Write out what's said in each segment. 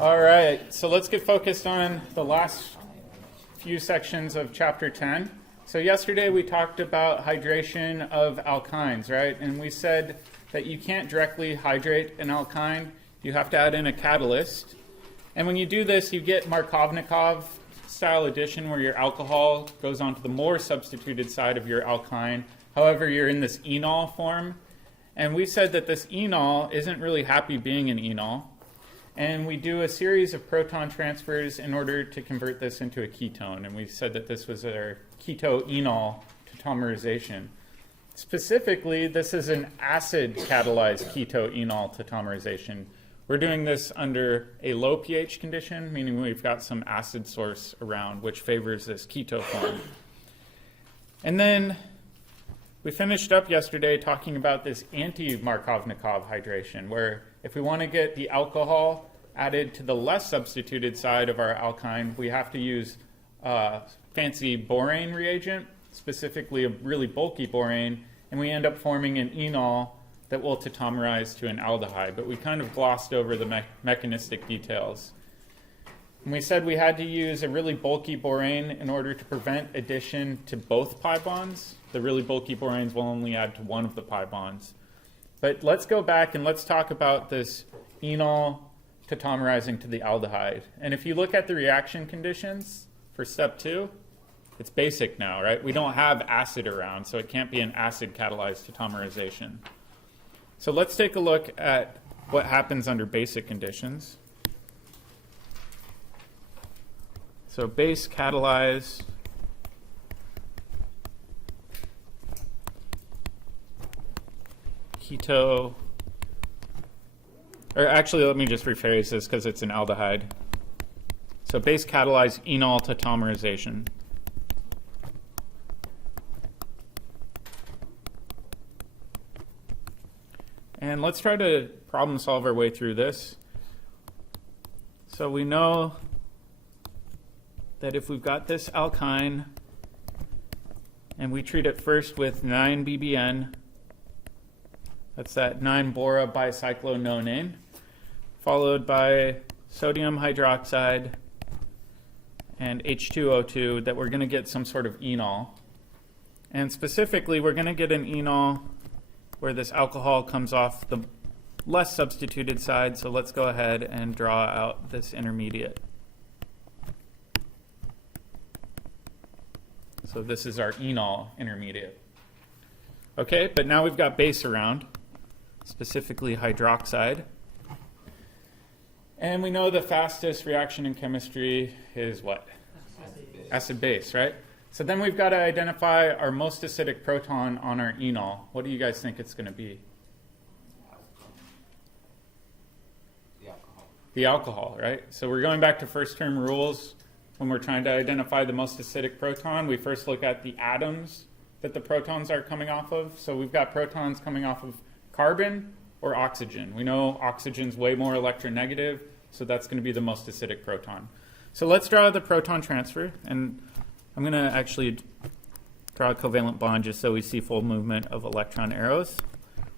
All right, so let's get focused on the last few sections of chapter 10. So yesterday we talked about hydration of alkynes, right? And we said that you can't directly hydrate an alkyne. You have to add in a catalyst. And when you do this, you get Markovnikov style addition where your alcohol goes onto the more substituted side of your alkyne. However, you're in this enol form. And we said that this enol isn't really happy being an enol. And we do a series of proton transfers in order to convert this into a ketone. And we said that this was our Keto-Enol tautomerization. Specifically, this is an acid-catalyzed Keto-Enol tautomerization. We're doing this under a low pH condition, meaning we've got some acid source around, which favors this keto form. And then we finished up yesterday talking about this anti-Markovnikov hydration, where if we want to get the alcohol added to the less substituted side of our alkyne, we have to use a fancy borane reagent, specifically a really bulky borane, and we end up forming an enol that will tautomerize to an aldehyde. But we kind of glossed over the mechanistic details. And we said we had to use a really bulky borane in order to prevent addition to both pi bonds. The really bulky boranes will only add to one of the pi bonds. But let's go back and let's talk about this enol tautomerizing to the aldehyde. And if you look at the reaction conditions for step 2, it's basic now, right? We don't have acid around, so it can't be an acid-catalyzed tautomerization. So let's take a look at what happens under basic conditions. So base catalyze keto, or actually let me just rephrase this because it's an aldehyde. So base catalyzed enol tautomerization. And let's try to problem solve our way through this. So we know that if we've got this alkyne and we treat it first with 9 BBN, that's that 9-bora bicyclononane, followed by sodium hydroxide and H2O2, that we're going to get some sort of enol. And specifically, we're going to get an enol where this alcohol comes off the less substituted side. So let's go ahead and draw out this intermediate. So this is our enol intermediate. Okay, but now we've got base around, specifically hydroxide. And we know the fastest reaction in chemistry is what? Acid-base, right? So then we've got to identify our most acidic proton on our enol. What do you guys think it's going to be? The alcohol, right? So we're going back to first term rules. When we're trying to identify the most acidic proton, we first look at the atoms that the protons are coming off of. So we've got protons coming off of carbon or oxygen. We know oxygen's way more electronegative, so that's going to be the most acidic proton. So let's draw the proton transfer, and I'm going to actually draw a covalent bond just so we see full movement of electron arrows,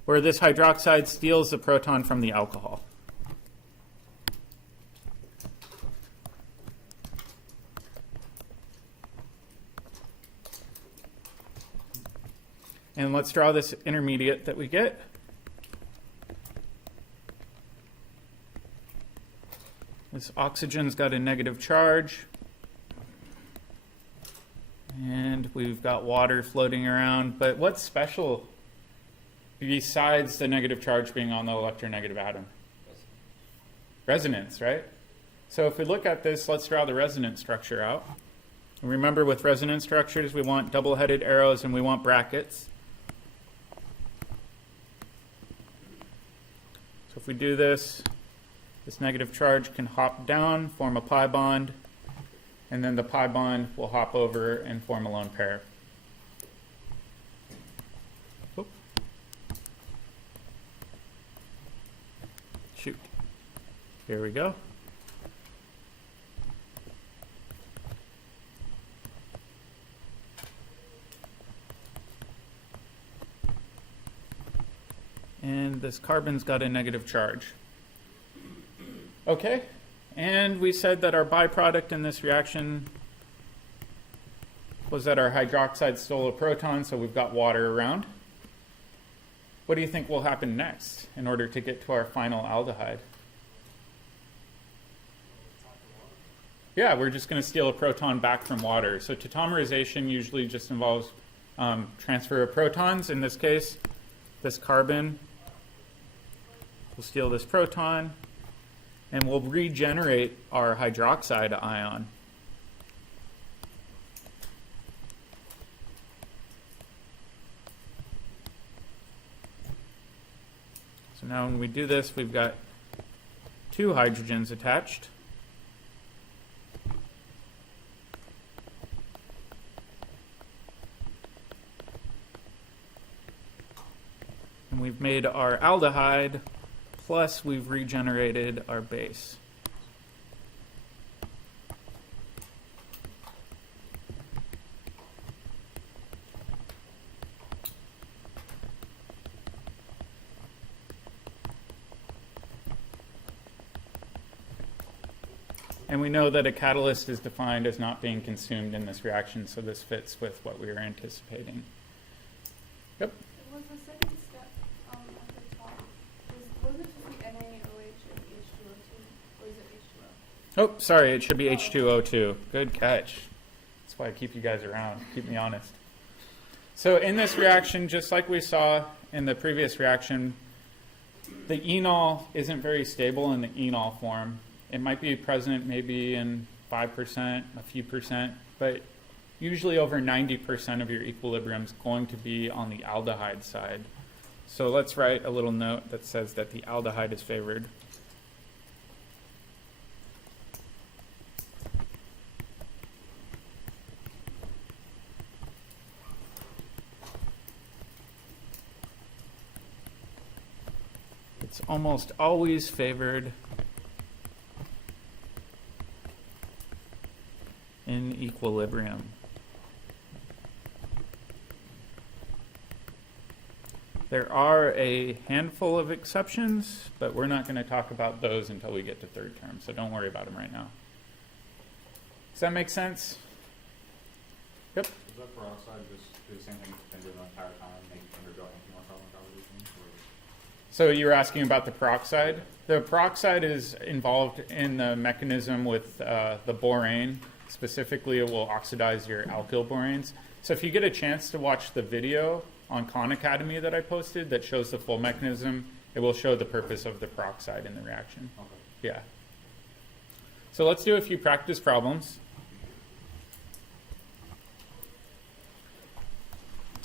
where this hydroxide steals the proton from the alcohol. And let's draw this intermediate that we get. This oxygen's got a negative charge. And we've got water floating around. But what's special besides the negative charge being on the electronegative atom? Resonance, right? So if we look at this, let's draw the resonance structure out. And remember, with resonance structures, we want double-headed arrows and we want brackets. So if we do this, this negative charge can hop down, form a pi bond, and then the pi bond will hop over and form a lone pair. Oop. Shoot. Here we go. And this carbon's got a negative charge. Okay, And we said that our byproduct in this reaction was that our hydroxide stole a proton, so we've got water around. What do you think will happen next in order to get to our final aldehyde? Yeah, we're just going to steal a proton back from water. So tautomerization usually just involves transfer of protons. In this case, this carbon will steal this proton, and we'll regenerate our hydroxide ion. So now when we do this, we've got two hydrogens attached. And we've made our aldehyde, plus we've regenerated our base. And we know that a catalyst is defined as not being consumed in this reaction, so this fits with what we were anticipating. Yep. Was the second step at the top, was it just the NaOH and H2O2, or is it H2O? Oh, sorry, it should be H2O2. Good catch. That's why I keep you guys around, keep me honest. So in this reaction, just like we saw in the previous reaction, the enol isn't very stable in the enol form. It might be present maybe in 5%, a few percent, but usually over 90% of your equilibrium is going to be on the aldehyde side. So let's write a little note that says that the aldehyde is favored. It's almost always favored in equilibrium. There are a handful of exceptions, but we're not going to talk about those until we get to third term, so don't worry about them right now. Does that make sense? Yep. Does that peroxide just do the same thing it's been doing the entire time, make undergo anti-Markovnikov revolution? So you were asking about the peroxide? The peroxide is involved in the mechanism with the borane. Specifically, it will oxidize your alkyl boranes. So if you get a chance to watch the video on Khan Academy that I posted that shows the full mechanism, it will show the purpose of the peroxide in the reaction. Okay. Yeah. So let's do a few practice problems.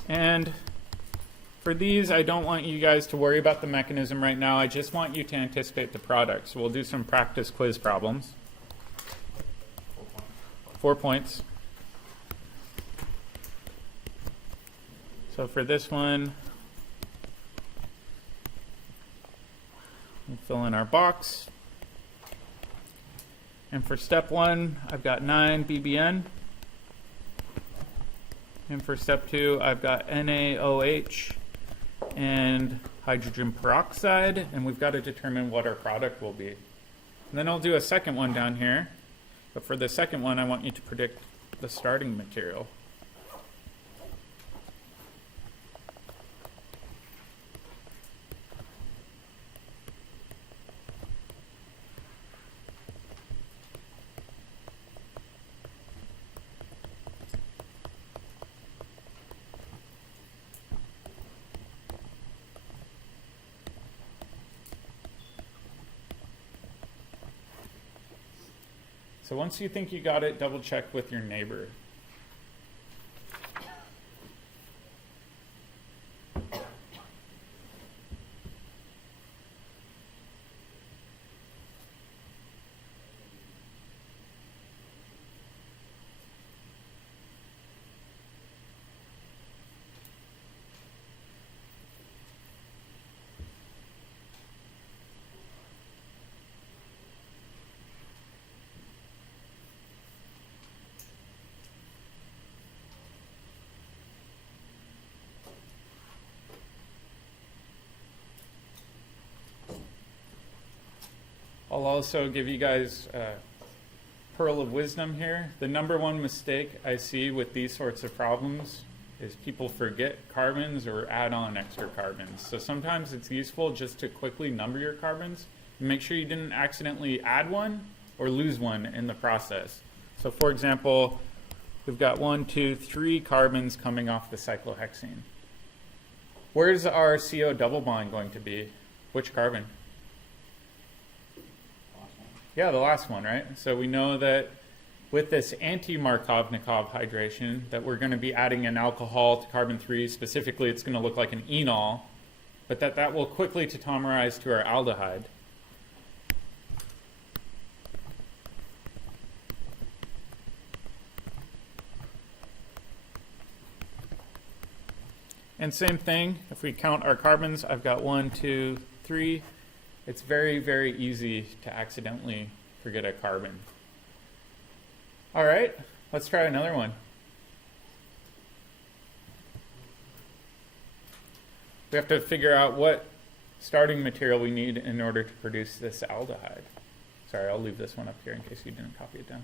And for these, I don't want you guys to worry about the mechanism right now. I just want you to anticipate the product. So we'll do some practice quiz problems. 4 points. So for this one, we'll fill in our box. And for step 1, I've got 9 BBN. And for step 2, I've got NaOH and hydrogen peroxide. And we've got to determine what our product will be. And then I'll do a second one down here. But for the second one, I want you to predict the starting material. So once you think you got it, double check with your neighbor. I'll also give you guys a pearl of wisdom here. The number one mistake I see with these sorts of problems is people forget carbons or add on extra carbons. So sometimes it's useful just to quickly number your carbons and make sure you didn't accidentally add one or lose one in the process. So for example, we've got 1, 2, 3 carbons coming off the cyclohexene. Where's our CO double bond going to be? Which carbon? Yeah, the last one, right? So we know that with this anti-Markovnikov hydration that we're going to be adding an alcohol to carbon 3. Specifically, it's going to look like an enol, but that will quickly tautomerize to our aldehyde. And same thing, if we count our carbons, I've got 1, 2, 3. It's very, very easy to accidentally forget a carbon. All right, let's try another one. We have to figure out what starting material we need in order to produce this aldehyde. Sorry, I'll leave this one up here in case you didn't copy it down.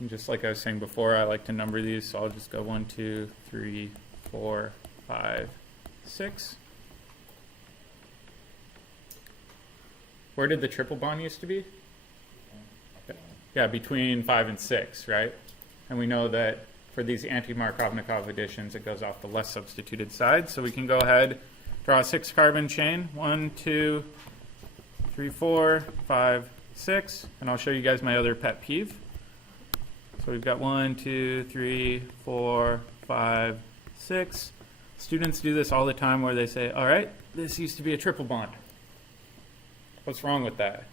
And just like I was saying before, I like to number these, so I'll just go 1, 2, 3, 4, 5, 6. Where did the triple bond used to be? Yeah, between 5 and 6, right? And we know that for these anti-Markovnikov additions, it goes off the less substituted side. So we can go ahead, draw a 6-carbon chain. 1, 2, 3, 4, 5, 6. And I'll show you guys my other pet peeve. So we've got 1, 2, 3, 4, 5, 6. Students do this all the time where they say, all right, this used to be a triple bond. What's wrong with that?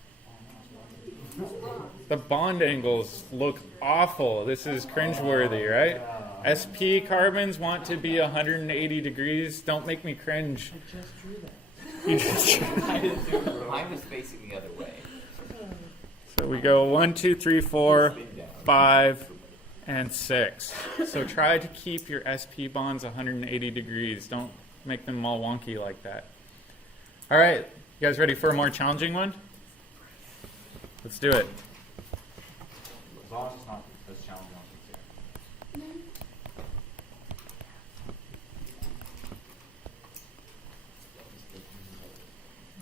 The bond angles look awful. This is cringeworthy, right? SP carbons want to be 180 degrees. Don't make me cringe. I just drew that. You just drew I didn't do it. Mine was facing the other way. So we go 1, 2, 3, 4, 5, and 6. So try to keep your SP bonds 180 degrees. Don't make them all wonky like that. All right, you guys ready for a more challenging one? Let's do it. As long as it's not as challenging as it's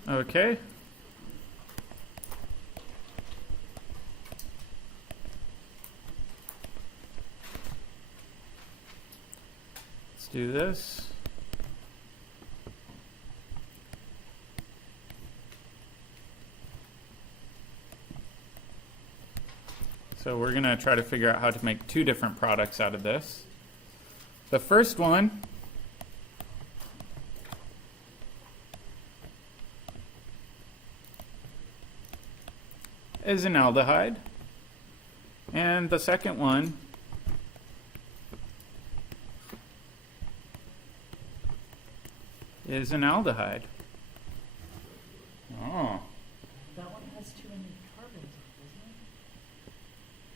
here. Okay. Let's do this. So we're going to try to figure out how to make 2 different products out of this. The first one is an aldehyde, and the second one is an aldehyde. Oh. That one has too many carbons, doesn't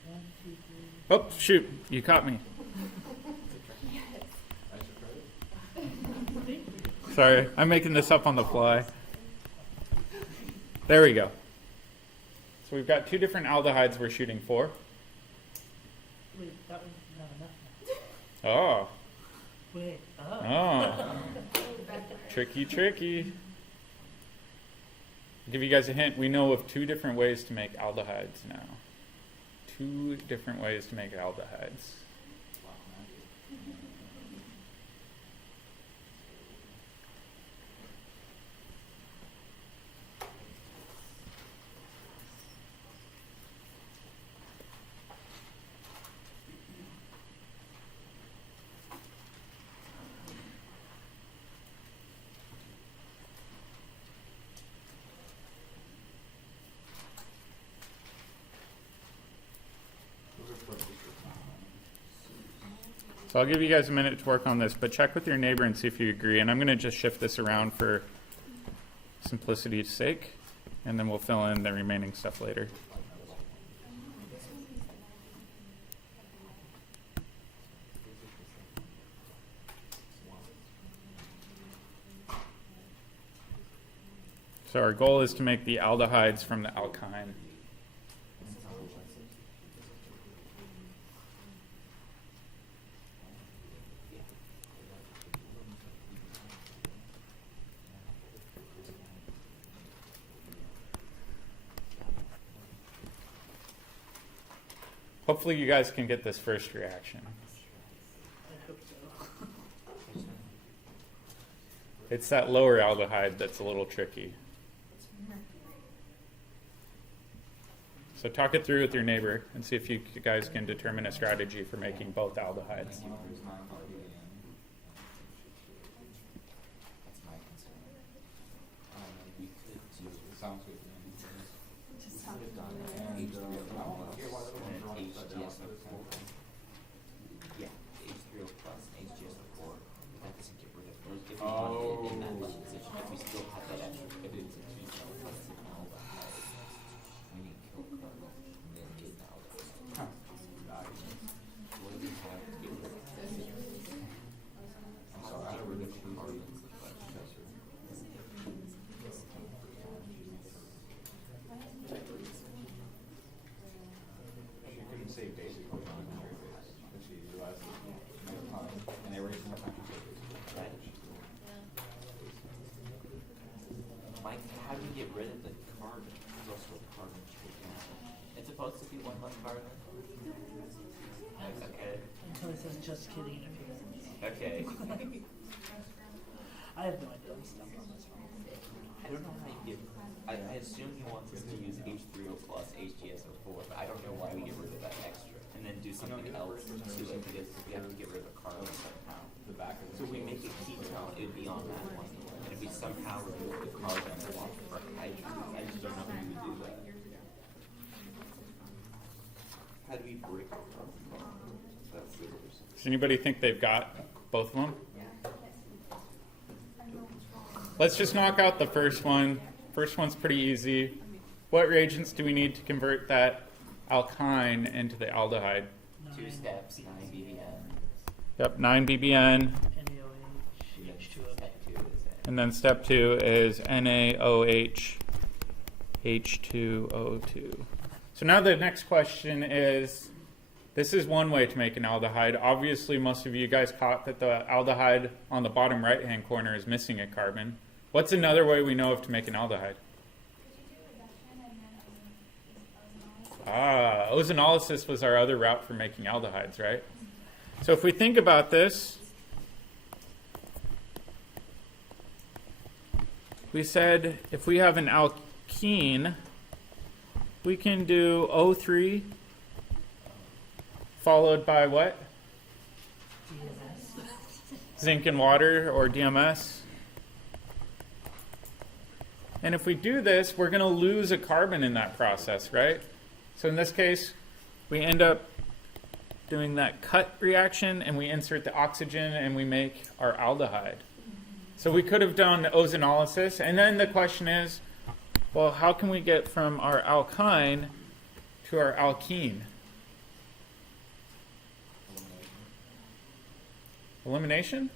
it? 1, 2, 3. Oh, shoot. You caught me. Sorry, I'm making this up on the fly. There we go. So we've got 2 different aldehydes we're shooting for. Wait, that one's not enough now. Oh. Wait, Oh. Tricky, tricky. I'll give you guys a hint. We know of 2 different ways to make aldehydes now. 2 different ways to make aldehydes. So I'll give you guys a minute to work on this, but check with your neighbor and see if you agree. And I'm going to just shift this around for simplicity's sake, and then we'll fill in the remaining stuff later. So our goal is to make the aldehydes from the alkyne. Hopefully you guys can get this first reaction. I hope so. It's that lower aldehyde that's a little tricky. So talk it through with your neighbor and see if you guys can determine a strategy for making both aldehydes. That's my concern. We could do Sounds good. Just sounds HGSO4. Yeah, H3O plus and HGSO4. But that doesn't get rid of those. If we want it in that position, if we still have that extra, if it's a ketone plus an aldehyde, we need to kill carbon and then get an aldehyde. What do we have to get rid of? I'm sorry, I got rid of two carbons. She couldn't say basic ozone base, but she realized that and they were using the function Right. Mike, how do you get rid of the carbon? There's also a carbon taken out. It's supposed to be one less carbon? Okay. Until it says just kidding. Okay. I have no idea. I'm stuck on this one. I don't know how you get. I assume he wants us to use H3O plus HGSO4, but I don't know why we get rid of that extra and then do something else to it because we have to get rid of a carbon somehow. the back of So if we make a ketone, it would be on that one. And if we somehow remove the carbon off for hydrogen, I just don't know how we would do that. How do we break a carbon? That's the question. Does anybody think they've got both of them? Let's just knock out the first one. First one's pretty easy. What reagents do we need to convert that alkyne into the aldehyde? 2 steps, 9 BBN. Yep, 9 BBN. NaOH, And then H2O. step 2 is it. And then step 2 is NaOH, H2O2. So now the next question is, this is one way to make an aldehyde. Obviously, most of you guys caught that the aldehyde on the bottom right-hand corner is missing a carbon. What's another way we know of to make an aldehyde? Ozonolysis was our other route for making aldehydes, right? So if we think about this, we said if we have an alkene, we can do O3 followed by what? DMS. Zinc and water, or DMS. And if we do this, we're going to lose a carbon in that process, right? So in this case, we end up doing that cut reaction, and we insert the oxygen, and we make our aldehyde. So we could have done ozonolysis, and then the question is, well, how can we get from our alkyne to our alkene? Elimination?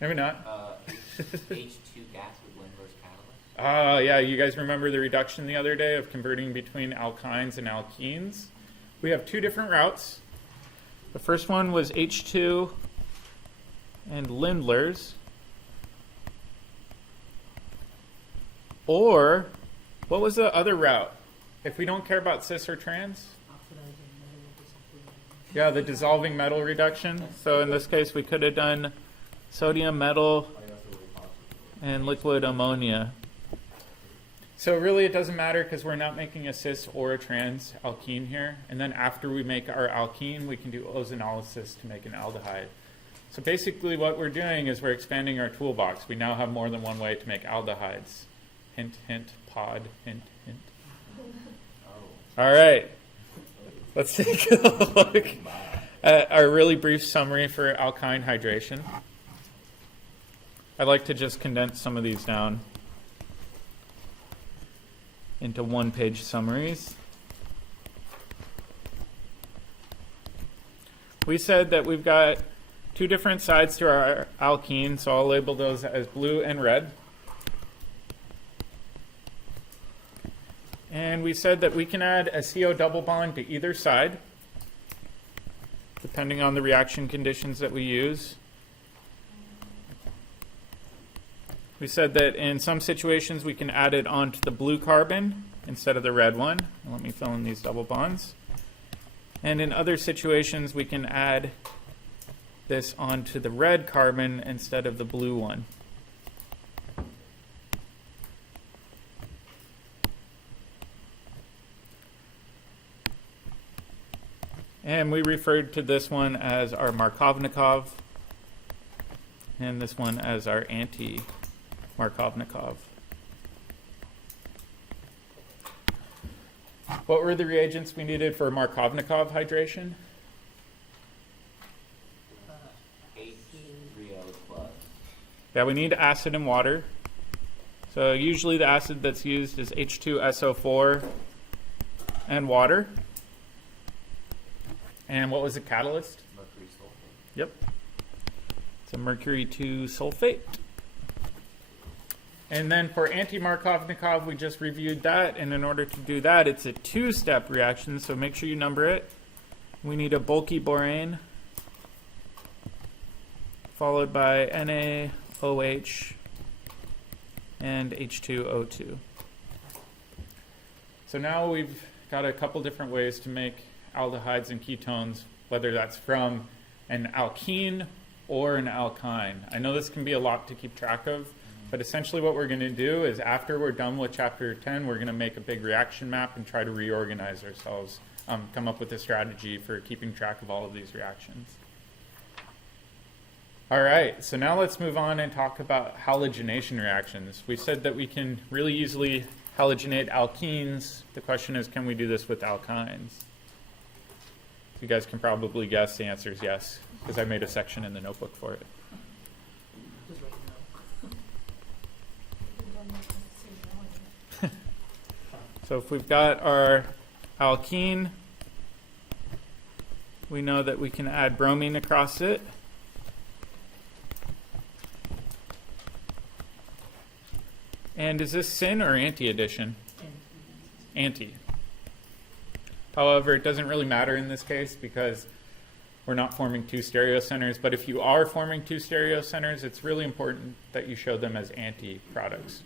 Maybe not. H2 gas with Lindbergh's catalyst. Yeah, you guys remember the reduction the other day of converting between alkynes and alkenes? We have two different routes. The first one was H2 and Lindler's. Or, what was the other route? If we don't care about cis or trans? Oxidizing metal with something. Yeah, the dissolving metal reduction. So in this case, we could have done sodium metal and liquid ammonia. So really it doesn't matter because we're not making a cis or a trans alkene here. And then after we make our alkene, we can do ozonolysis to make an aldehyde. So basically what we're doing is we're expanding our toolbox. We now have more than one way to make aldehydes. Hint, hint, pod, hint, hint. All right. Let's take a look a really brief summary for alkyne hydration. I'd like to just condense some of these down into one-page summaries. We said that we've got two different sides to our alkene, so I'll label those as blue and red. And we said that we can add a CO double bond to either side, depending on the reaction conditions that we use. We said that in some situations we can add it onto the blue carbon instead of the red one. Let me fill in these double bonds. And in other situations we can add this onto the red carbon instead of the blue one. And we referred to this one as our Markovnikov and this one as our anti-Markovnikov. What were the reagents we needed for Markovnikov hydration? H3O plus. Yeah, we need acid and water. So usually the acid that's used is H2SO4 and water. And what was the catalyst? Mercury sulfate. Yep. It's a mercury 2 sulfate. And then for anti-Markovnikov, we just reviewed that. And in order to do that, it's a two-step reaction. So make sure you number it. We need a bulky borane followed by NaOH and H2O2. So now we've got a couple different ways to make aldehydes and ketones, whether that's from an alkene or an alkyne. I know this can be a lot to keep track of, but essentially what we're going to do is after we're done with chapter 10, we're going to make a big reaction map and try to reorganize ourselves, come up with a strategy for keeping track of all of these reactions. All right, so now let's move on and talk about halogenation reactions. We said that we can really easily halogenate alkenes. The question is, can we do this with alkynes? You guys can probably guess the answer is yes, because I made a section in the notebook for it. Just right now. So if we've got our alkene, we know that we can add bromine across it. And is this syn or anti-addition? Anti. However, it doesn't really matter in this case because we're not forming two stereocenters. But if you are forming two stereocenters, it's really important that you show them as anti-products.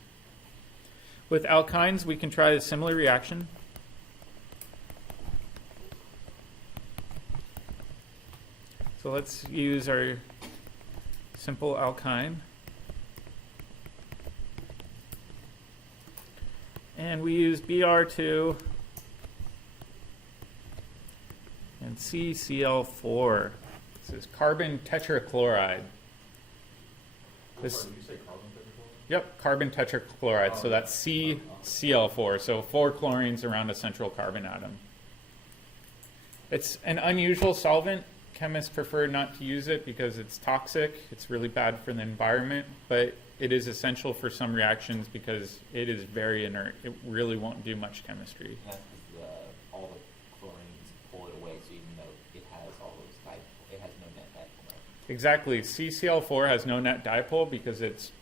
With alkynes, we can try a similar reaction. So let's use our simple alkyne. And we use Br2 and CCl4. This is carbon tetrachloride. This, Did you say carbon tetrachloride? yep, carbon tetrachloride. So that's CCl4. So 4 chlorines around a central carbon atom. It's an unusual solvent. Chemists prefer not to use it because it's toxic. It's really bad for the environment, but it is essential for some reactions because it is very inert. It really won't do much chemistry. And that's because all the chlorines pull it away, so even though it has all those it has no net dipole. Right? Exactly. CCl4 has no net dipole because it's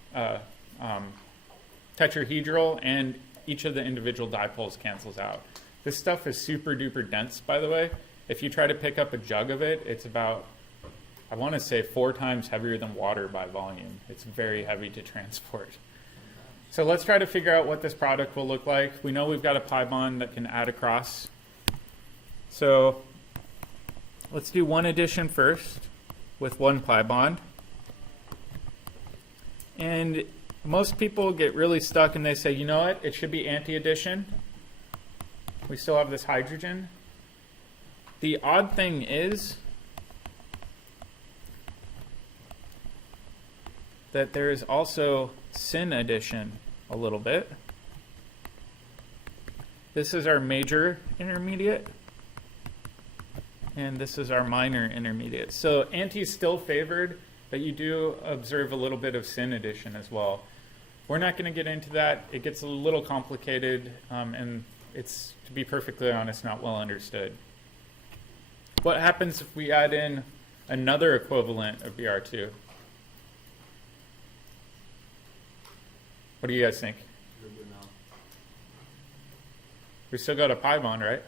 tetrahedral and each of the individual dipoles cancels out. This stuff is super duper dense, by the way. If you try to pick up a jug of it, it's about, I want to say 4 times heavier than water by volume. It's very heavy to transport. So let's try to figure out what this product will look like. We know we've got a pi bond that can add across. So let's do one addition first with 1 pi bond. And most people get really stuck and they say, you know what, it should be anti-addition. We still have this hydrogen. The odd thing is that there is also syn addition a little bit. This is our major intermediate. And this is our minor intermediate. So anti is still favored, but you do observe a little bit of syn addition as well. We're not going to get into that. It gets a little complicated, and it's, to be perfectly honest, not well understood. What happens if we add in another equivalent of Br2? What do you guys think? We still got a pi bond, right?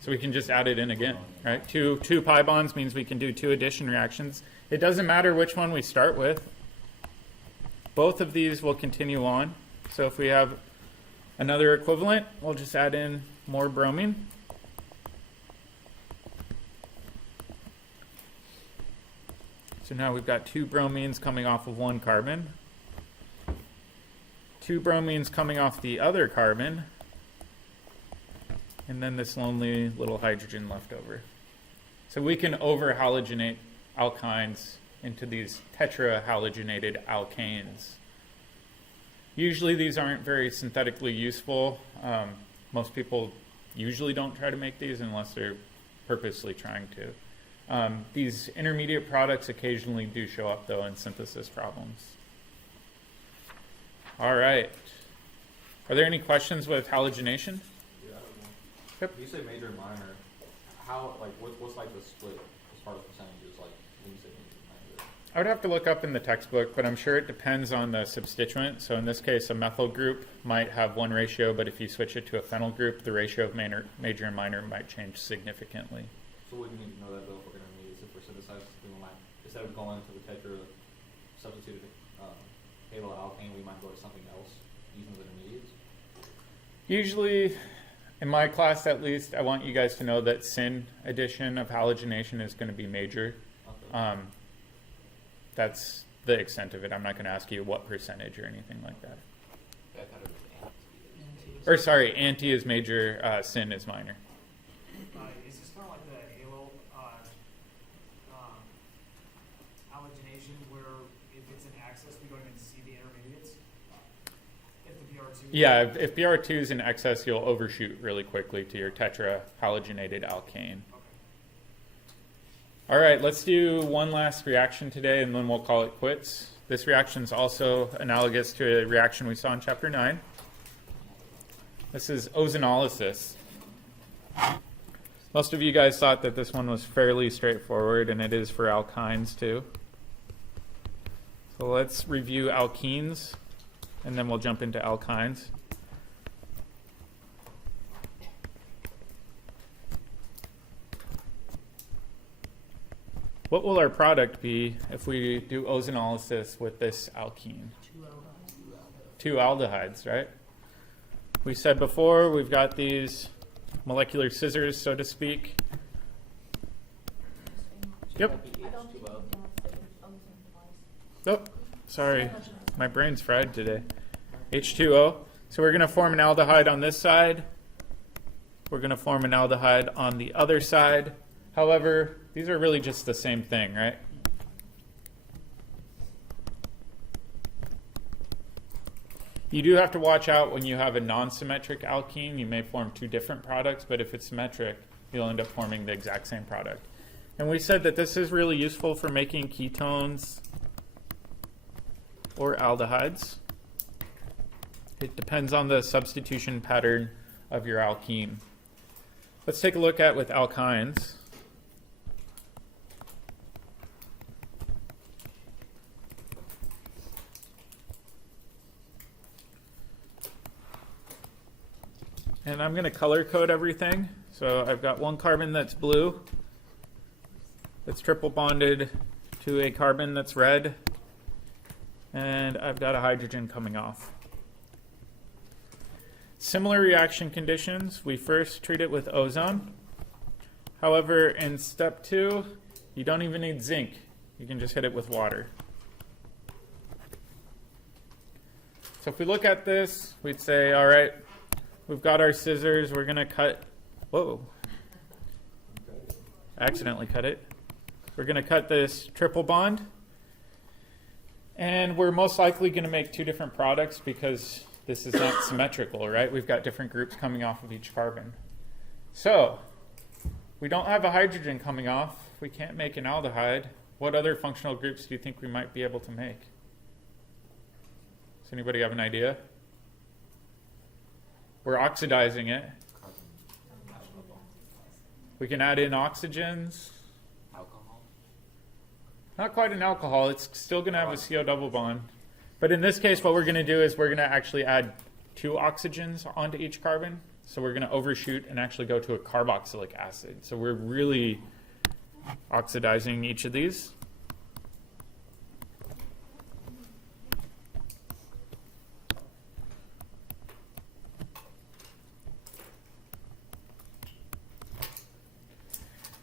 So we can just add it in again, right? Two pi bonds means we can do 2 addition reactions. It doesn't matter which one we start with. Both of these will continue on. So if we have another equivalent, we'll just add in more bromine. So now we've got 2 bromines coming off of 1 carbon. 2 bromines coming off the other carbon. And then this lonely little hydrogen left over. So we can over-halogenate alkynes into these tetrahalogenated alkanes. Usually these aren't very synthetically useful. Most people usually don't try to make these unless they're purposely trying to. These intermediate products occasionally do show up, though, in synthesis problems. All right. Are there any questions with halogenation? Yep. You say major and minor. How, like, what's like the split as far as percentages? Like, when you say major and minor? I would have to look up in the textbook, but I'm sure it depends on the substituent. So in this case, a methyl group might have one ratio, but if you switch it to a phenyl group, the ratio of major and minor might change significantly. So we need to know that, though, if we're going to use it for synthesizing, instead of going to the tetra substituted haloalkane, we might go to something else using the intermediates? Usually, in my class at least, I want you guys to know that syn addition of halogenation is going to be major. Okay. That's the extent of it. I'm not going to ask you what percentage or anything like that. I thought it was anti. Or sorry, anti is major, syn is minor. Is this kind of like the halo halogenation, where if it's in excess, we don't even see the intermediates? If the PR2. Yeah, if Br2 is in excess, you'll overshoot really quickly to your tetrahalogenated alkane. All right, let's do one last reaction today, and then we'll call it quits. This reaction is also analogous to a reaction we saw in Chapter 9. This is ozonolysis. Most of you guys thought that this one was fairly straightforward, and it is for alkynes too. So let's review alkenes, and then we'll jump into alkynes. What will our product be if we do ozonolysis with this alkene? 2 aldehydes, right? We said before we've got these molecular scissors, so to speak. Yep. Oh, sorry. My brain's fried today. H2O. So we're going to form an aldehyde on this side. We're going to form an aldehyde on the other side. However, these are really just the same thing, right? You do have to watch out when you have a non-symmetric alkene. You may form 2 different products, but if it's symmetric, you'll end up forming the exact same product. And we said that this is really useful for making ketones or aldehydes. It depends on the substitution pattern of your alkene. Let's take a look at with alkynes. And I'm going to color code everything. So I've got 1 carbon that's blue, that's triple bonded to a carbon that's red, and I've got a hydrogen coming off. Similar reaction conditions. We first treat it with ozone. However, in step 2, you don't even need zinc. You can just hit it with water. So if we look at this, we'd say, all right, we've got our scissors. We're going to cut. Whoa. I accidentally cut it. We're going to cut this triple bond. And we're most likely going to make 2 different products because this is not symmetrical, right? We've got different groups coming off of each carbon. So We don't have a hydrogen coming off. We can't make an aldehyde. What other functional groups do you think we might be able to make? Does anybody have an idea? We're oxidizing it. We can add in oxygens. Alcohol? Not quite an alcohol. It's still going to have a CO double bond. But in this case, what we're going to do is we're going to actually add 2 oxygens onto each carbon. So we're going to overshoot and actually go to a carboxylic acid. So we're really oxidizing each of these.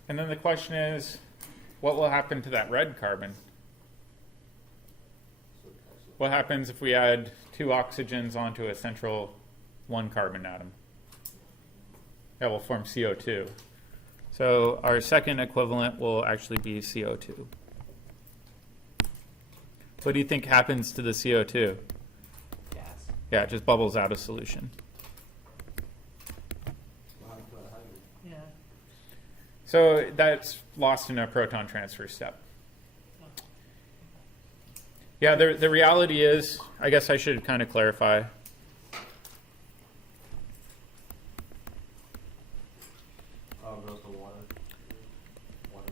And then the question is, what will happen to that red carbon? What happens if we add 2 oxygens onto a central 1 carbon atom? That will form CO2. So our second equivalent will actually be CO2. What do you think happens to the CO2? Gas. Yeah, it just bubbles out of solution. Yeah. So that's lost in a proton transfer step. Yeah, the reality is, I guess I should kind of clarify. Goes to water.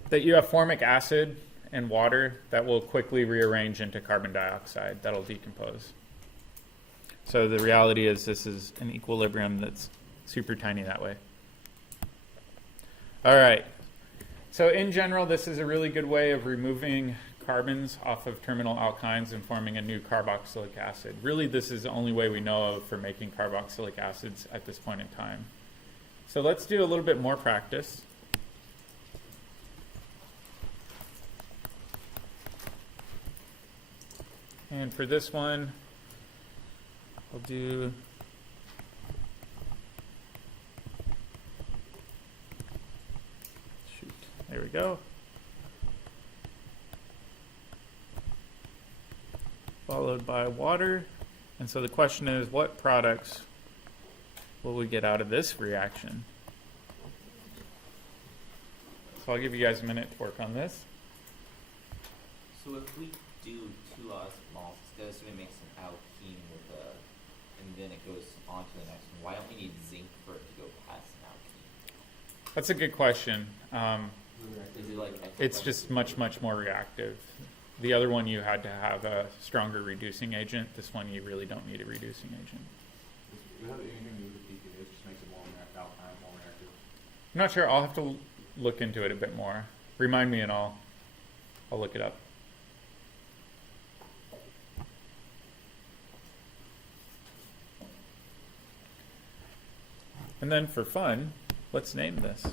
That you have formic acid and water that will quickly rearrange into carbon dioxide that'll decompose. So the reality is this is an equilibrium that's super tiny that way. All right. So in general, this is a really good way of removing carbons off of terminal alkynes and forming a new carboxylic acid. Really, this is the only way we know of for making carboxylic acids at this point in time. So let's do a little bit more practice. And for this one, I'll do there we go. Followed by water. And so the question is, what products will we get out of this reaction? So I'll give you guys a minute to work on this. So if we do 2 osmoles, does we make some alkene with and then it goes on to the next one? Why don't we need zinc for it to go past an alkene? That's a good question. Is it like It's just much, much more reactive. The other one you had to have a stronger reducing agent. This one you really don't need a reducing agent. Does it have anything to do with the pKa? It just makes it more alkyne, more reactive. I'm not sure. I'll have to look into it a bit more. Remind me and I'll look it up. And then for fun, let's name this.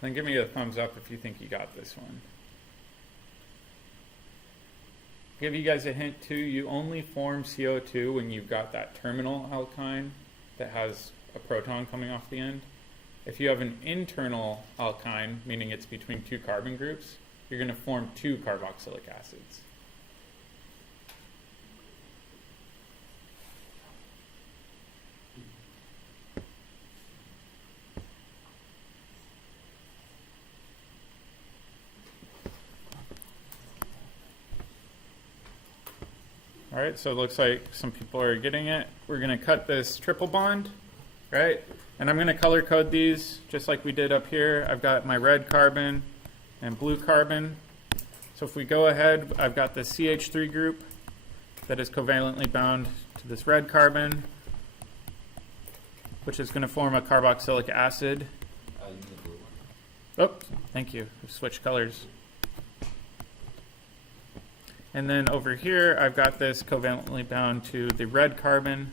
Then give me a thumbs up if you think you got this one. Give you guys a hint too, you only form CO2 when you've got that terminal alkyne that has a proton coming off the end. If you have an internal alkyne, meaning it's between 2 carbon groups, you're going to form 2 carboxylic acids. All right, so it looks like some people are getting it. We're going to cut this triple bond, right? And I'm going to color code these just like we did up here. I've got my red carbon and blue carbon. So if we go ahead, I've got the CH3 group that is covalently bound to this red carbon, which is going to form a carboxylic acid. You need the blue one. Oh, thank you. We've switched colors. And then over here, I've got this covalently bound to the red carbon.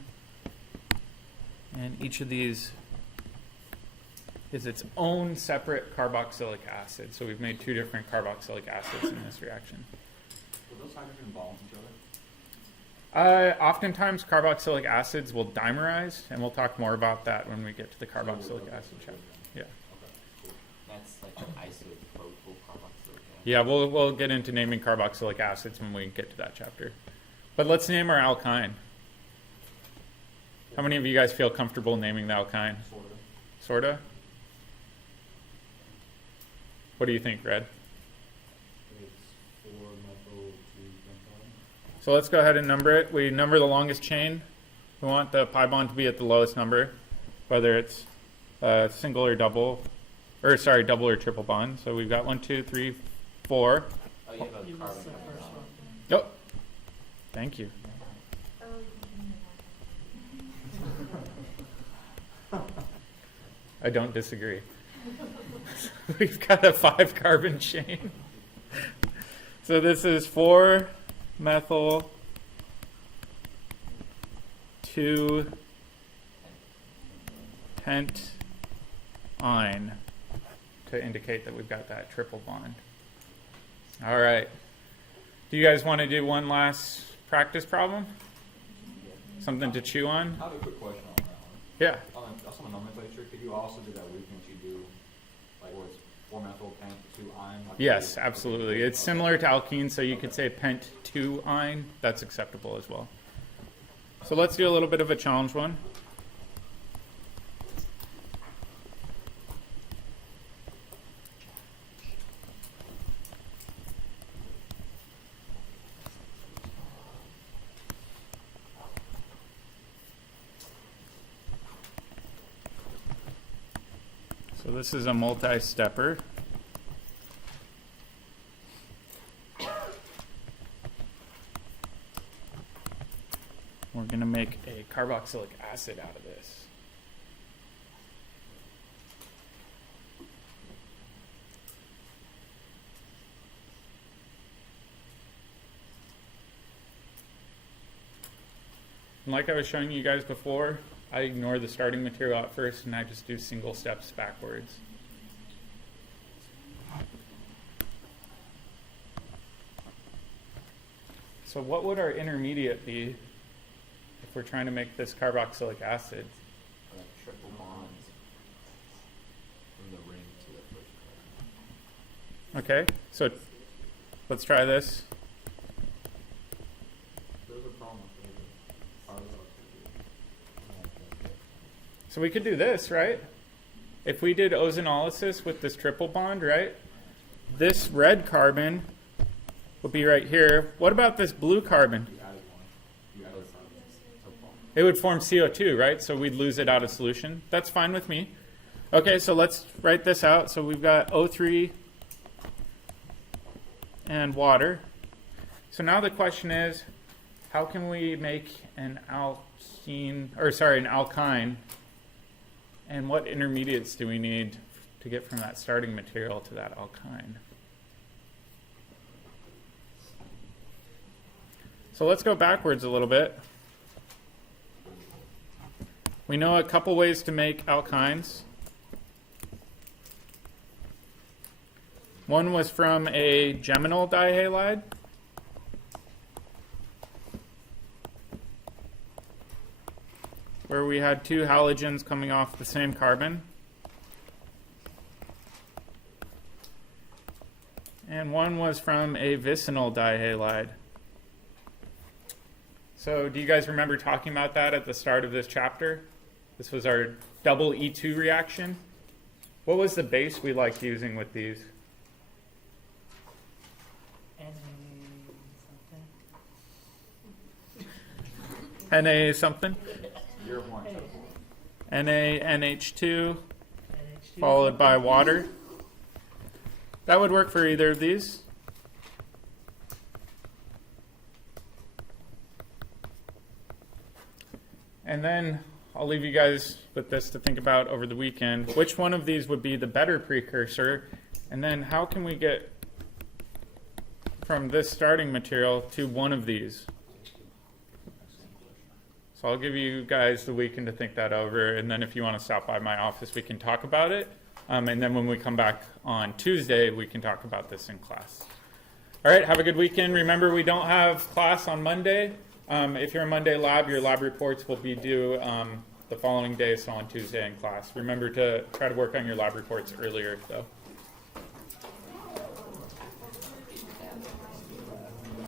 And each of these is its own separate carboxylic acid. So we've made two different carboxylic acids in this reaction. Will those hydrogen bond each other? Oftentimes, carboxylic acids will dimerize, and we'll talk more about that when we get to the carboxylic acid chapter. Yeah. Okay, cool. That's like an isopropyl carboxylic acid. Yeah, we'll get into naming carboxylic acids when we get to that chapter. But let's name our alkyne. How many of you guys feel comfortable naming the alkyne? Sort of. Sorta? What do you think, Red? It's 4-methyl-2-pentyl. So let's go ahead and number it. We number the longest chain. We want the pi bond to be at the lowest number, whether it's single or double, or sorry, double or triple bond. So we've got 1, 2, 3, 4. Oh, you have a You carbon missed the coming first on. one. Oh, thank you. I don't disagree. We've got a 5-carbon chain. So this is 4-methyl 2-pent-ine to indicate that we've got that triple bond. All right. Do you guys want to do one last practice problem? Something to chew on? I have a quick question on that one. Yeah. That's on the nomenclature. Could you also do that weakness you do, like where it's 4-methyl-pent-2-ine? Like Yes, absolutely. It's Okay. similar to alkene, so you could say pent-2-ine. That's acceptable as well. So let's do a little bit of a challenge one. So this is a multi-stepper. We're going to make a carboxylic acid out of this. And like I was showing you guys before, I ignore the starting material at first and I just do single steps backwards. So what would our intermediate be if we're trying to make this carboxylic acid? Like triple bonds from the ring to the first carbon. Okay, so let's try this. There's a problem with the carbon. So we could do this, right? If we did ozonolysis with this triple bond, right? This red carbon would be right here. What about this blue carbon? You added one. You added carbon. It would form CO2, right? So we'd lose it out of solution. That's fine with me. Okay, so let's write this out. So we've got O3 and water. So now the question is, how can we make an alkyne, and what intermediates do we need to get from that starting material to that alkyne? So let's go backwards a little bit. We know a couple ways to make alkynes. One was from a geminal dihalide. Where we had two halogens coming off the same carbon. And one was from a vicinal dihalide. So do you guys remember talking about that at the start of this chapter? This was our double E2 reaction. What was the base we liked using with these? And something. Na something. 0.74. NaNH2 NH2. followed by water. That would work for either of these. And then I'll leave you guys with this to think about over the weekend. Which one of these would be the better precursor? And then how can we get from this starting material to one of these? So I'll give you guys the weekend to think that over. And then if you want to stop by my office, we can talk about it. And then when we come back on Tuesday, we can talk about this in class. All right, have a good weekend. Remember, we don't have class on Monday. If you're in Monday lab, your lab reports will be due the following day, so on Tuesday in class. Remember to try to work on your lab reports earlier, though.